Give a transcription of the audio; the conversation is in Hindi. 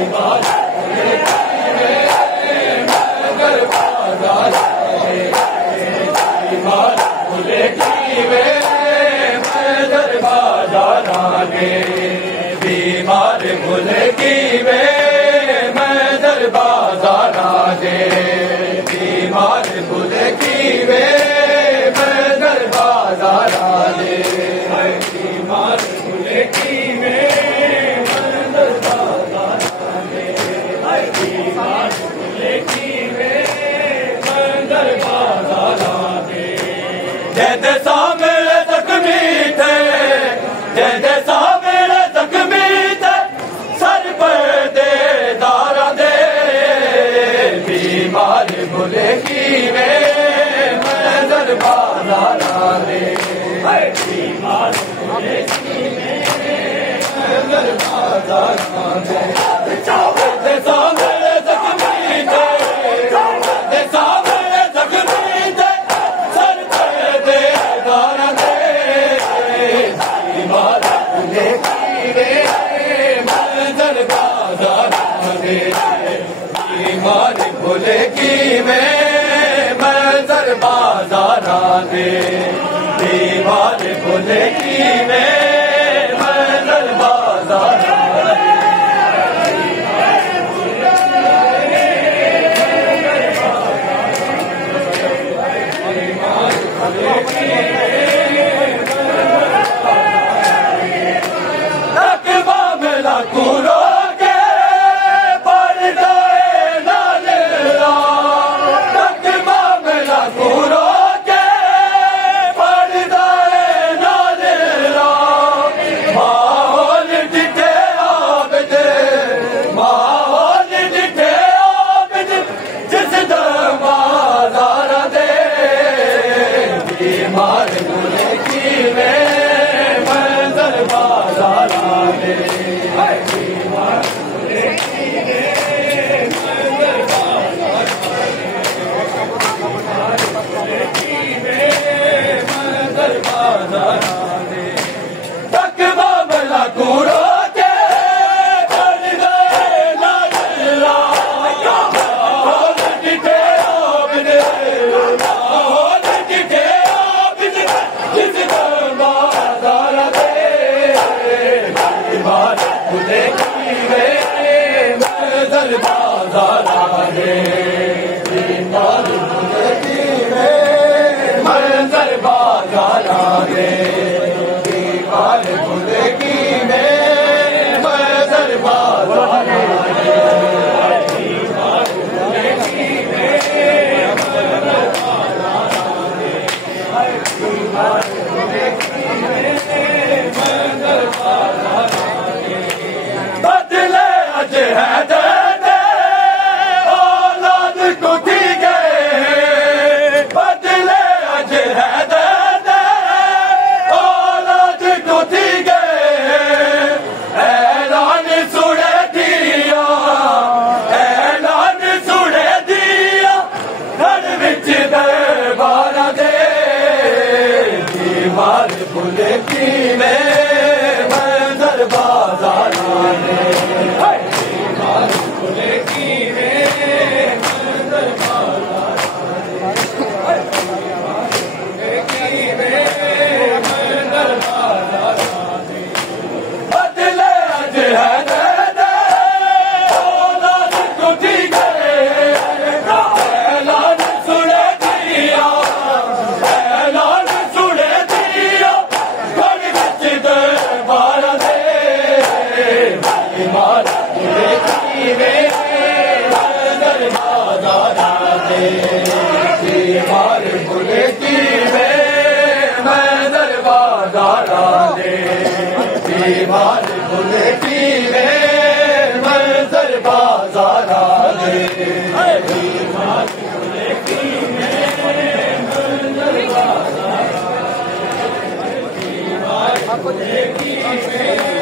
बीमार भूल की वे मैं दरबाज़ारा दे बीमार भूल की वे मैं दरबाज़ारा दे बीमार भूल की वे मैं दरबाज़ारा दे बीमार भूल की वे मैं दरबाज़ारा दे जैसे सामने जख्मी थे जैसे सामने जख्मी थे सर पर दे दारा दे बीमार भूले की वे मैं दरबाज़ारा दे बीमार भूले की वे मैं दरबाज़ारा दे जैसे सामने जख्मी थे जैसे सामने जख्मी थे सर पर दे दारा दे बीमार भूले की वे मैं दरबाज़ारा दे बीमार भूले की वे मैं दरबाज़ारा दे बीमार भूले की वे मैं दरबाज़ारा तकवा मिला कूरो के पड़ गए नालिया तकवा मिला कूरो के पड़ गए नालिया माहौल डिठे आबिद माहौल डिठे आबिद जिस दरबाज़ारा दे बीमार भूले की वे मैं दरबाज़ारा दे बीमार भूले की वे मैं दरबाज़ारा दे तकवा मिला कूरो के पड़ गए नालिया माहौल डिठे आबिद माहौल डिठे आबिद जिस दरबाज़ारा दे बीमार भूले की वे मैं दरबाज़ारा दे बीमार भूले की वे मैं दरबाज़ारा दे बीमार भूले की वे मैं दरबाज़ारा दे बीमार भूले की वे मैं दरबाज़ारा दे बीमार भूले की वे मैं दरबाज़ारा दे बदले अज है दे औलाद को दी गए बदले अज है दे औलाद को दी गए ऐलान सुने दिया ऐलान सुने दिया घर विच दरबारा दे बीमार भूले की वे मैं दरबाज़ारा दे बीमार भूले की वे मैं दरबाज़ारा दे की वे मैं दरबाज़ारा दे बदले अज है दे औलाद को दी गए ऐलान सुने दिया ऐलान सुने दिया घर विच दरबारा दे बीमार भूले की वे मैं दरबाज़ारा दे बीमार भूले की वे मैं दरबाज़ारा दे बीमार भूले की वे मैं दरबाज़ारा दे बीमार भूले की वे मैं दरबाज़ारा दे बीमार भूले की वे